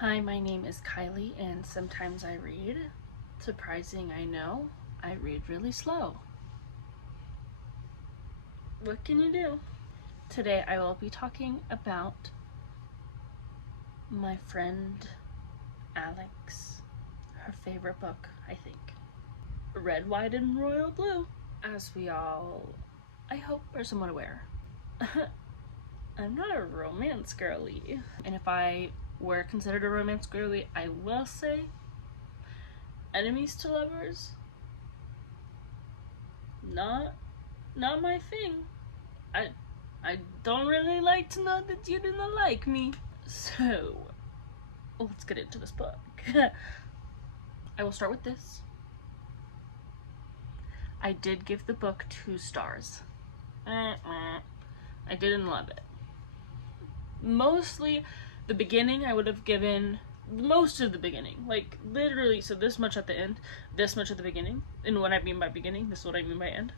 Hi, my name is Kylie, and sometimes I read. Surprising, I know. I read really slow. What can you do? Today I will be talking about my friend Alex, her favorite book, I think. Red, White, and Royal Blue. As we all, I hope, are somewhat aware. I'm not a romance girly. And if I were considered a romance girly, I will say enemies to lovers, not my thing. I don't really like to know that you didn't like me. So let's get into this book. I will start with this. I did give the book 2 stars. I didn't love it. Mostly the beginning I would have given most of the beginning, like literally, so this much at the end, this much at the beginning. And what I mean by beginning, this is what I mean by end.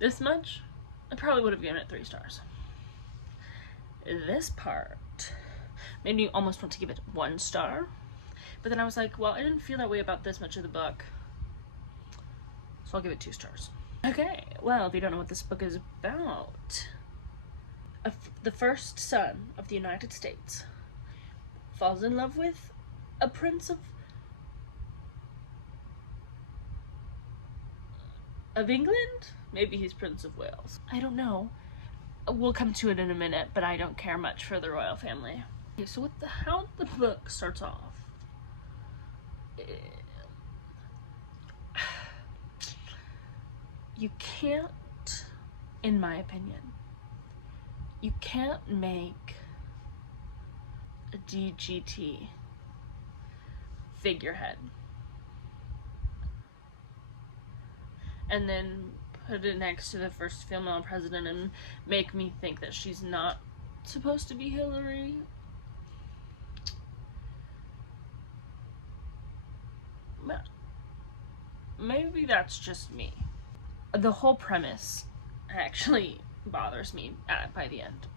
This much, I probably would have given it 3 stars. This part made me almost want to give it 1 star, but then I was like, well, I didn't feel that way about this much of the book, so I'll give it 2 stars. Okay, well, if you don't know what this book is about, the first son of the United States falls in love with a prince of England? Maybe he's Prince of Wales. I don't know. We'll come to it in a minute, but I don't care much for the royal family. Okay, so how the book starts off. You can't, in my opinion, you can't make a DGT figurehead and then put it next to the first female president and make me think that she's not supposed to be Hillary. Maybe that's just me. The whole premise actually bothers me by the end.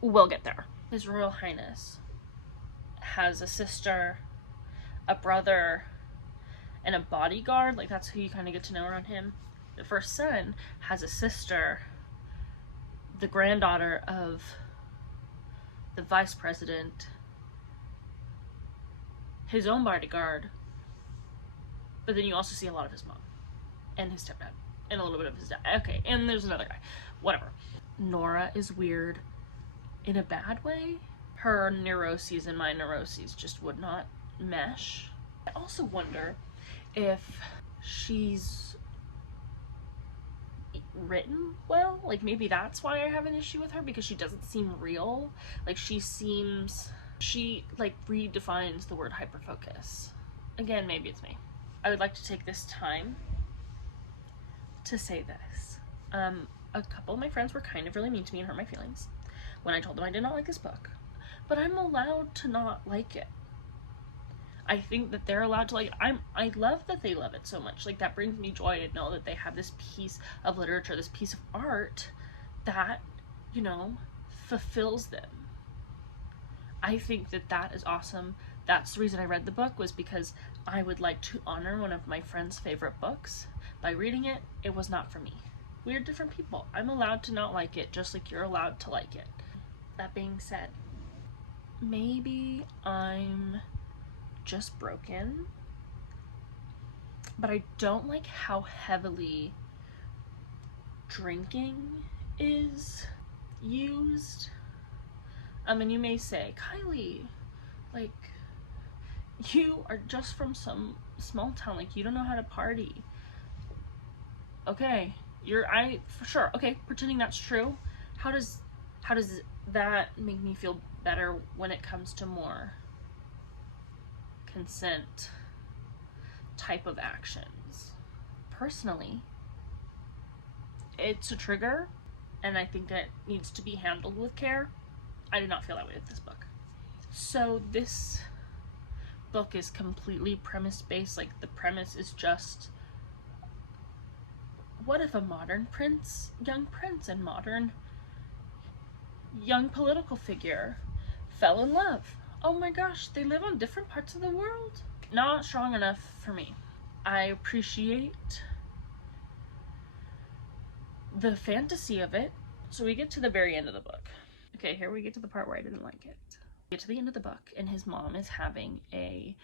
We'll get there. His Royal Highness has a sister, a brother, and a bodyguard. Like, that's who you kind of get to know around him. The first son has a sister, the granddaughter of the vice president, his own bodyguard, but then you also see a lot of his mom and his stepdad and a little bit of his dad. Okay, and there's another guy. Whatever. Nora is weird in a bad way. Her neuroses and my neuroses just would not mesh. I also wonder if she's written well. Like, maybe that's why I have an issue with her, because she doesn't seem real. Like, she like redefines the word hyperfocus. Again, maybe it's me. I would like to take this time to say this. A couple of my friends were kind of really mean to me and hurt my feelings when I told them I did not like this book, but I'm allowed to not like it. I think that they're allowed to like it. I love that they love it so much. Like, that brings me joy to know that they have this piece of literature, this piece of art that, you know, fulfills them. I think that that is awesome. That's the reason I read the book, was because I would like to honor one of my friend's favorite books by reading it. It was not for me. We're different people. I'm allowed to not like it, just like you're allowed to like it. That being said, maybe I'm just broken, but I don't like how heavily drinking is used. And you may say, Kylie, like, you are just from some small town, like, you don't know how to party. Okay, for sure. Okay, pretending that's true. How does that make me feel better when it comes to more consent type of actions? Personally, it's a trigger, and I think it needs to be handled with care. I did not feel that way with this book. So this book is completely premise-based. Like, the premise is just, what if a modern young prince and modern young political figure fell in love oh my gosh, they live on different parts of the world. Not strong enough for me. I appreciate the fantasy of it. So we get to the very end of the book. Okay, here we get to the part where I didn't like it. We get to the end of the book, and his mom is having a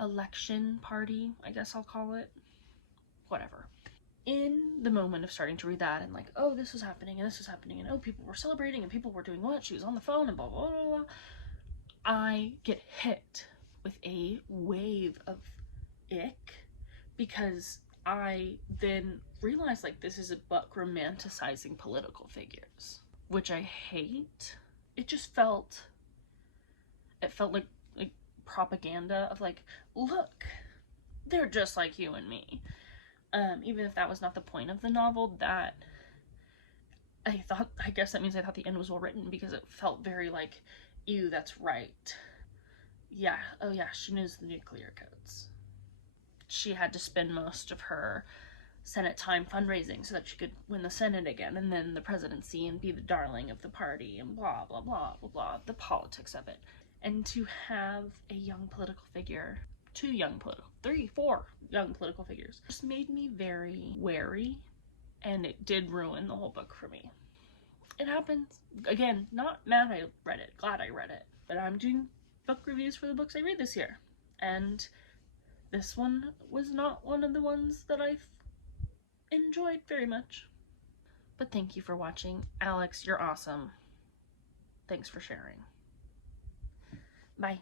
election party, I guess I'll call it. Whatever. In the moment of starting to read that and like, oh, this was happening and this was happening and oh, people were celebrating and people were doing what? She was on the phone and blah, blah, blah, blah. I get hit with a wave of ick because I then realized like this is a book romanticizing political figures, which I hate. It felt like propaganda of like, look, they're just like you and me. Even if that was not the point of the novel, that I guess that means I thought the end was well written because it felt very like, ew, that's right. Yeah, oh yeah, she knows the nuclear codes. She had to spend most of her Senate time fundraising so that she could win the Senate again and then the presidency and be the darling of the party and blah, blah, blah, blah, blah, the politics of it. And to have a young political figure, 3, 4 young political figures, just made me very wary, and it did ruin the whole book for me. It happens. Again, not mad I read it, glad I read it, but I'm doing book reviews for the books I read this year, and this one was not one of the ones that I've enjoyed very much. But thank you for watching. Alex, you're awesome. Thanks for sharing. Bye.